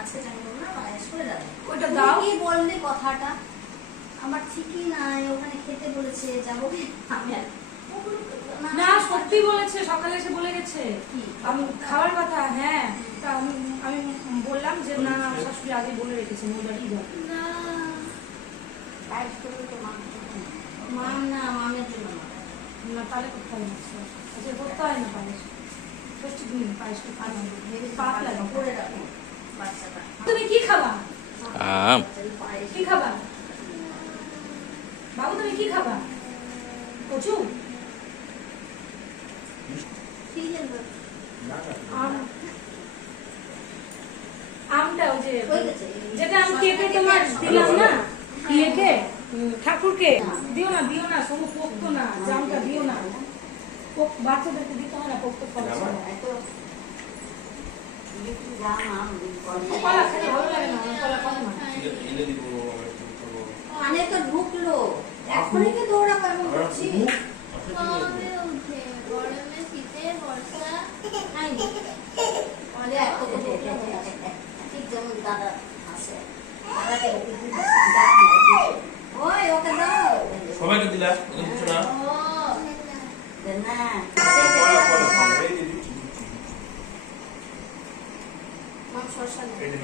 আজকে আমি বলবো না পায়েস করে যাবে ওইটা দাও। কি বললে কথাটা আমার ঠিকই নাই, ওখানে খেতে বলেছে যাবো কি আমি আর না সত্যি বলেছে, সকালে এসে বলে গেছে আমি খাওয়ার কথা। হ্যাঁ তা আমি বললাম যে না শাশুড়ি আগে বলে রেখেছেন ওই বাড়ি যাবে না পায়েস করবে তো মাম না মামের জন্য না তাহলে করতে হয় না, আচ্ছা করতে হয় না পায়েস, ষষ্ঠী দিন পায়েস করতে হয় না, পাপ লাগে। করে রাখো বাচ্চাটা। তুমি কি খাবা? আম কি খাবা বাবু? তুমি কি খাবা? কচু? আমটা ওই যে যেটা আমি কেটে তোমার দিলাম না ইয়েকে ঠাকুরকে দিও না, দিও না, সমু পোক্ত না, জামটা দিও না, বাচ্চাদেরকে দিতে হয় না, পোক্ত কলা কলা খেতে ভালো লাগে না, কলা খাবো না। মানে তো ঢুকলো এখনই কি দৌড়া পারবো করছি গরমে শীতে বর্ষা ঠিক যেমন দাদা আছে দাদাকে ওই ওকে দাও সবাইকে দিলা ওকে দিচ্ছ না না মাম সরষা না এই দিন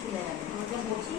চলে যাবে বলছি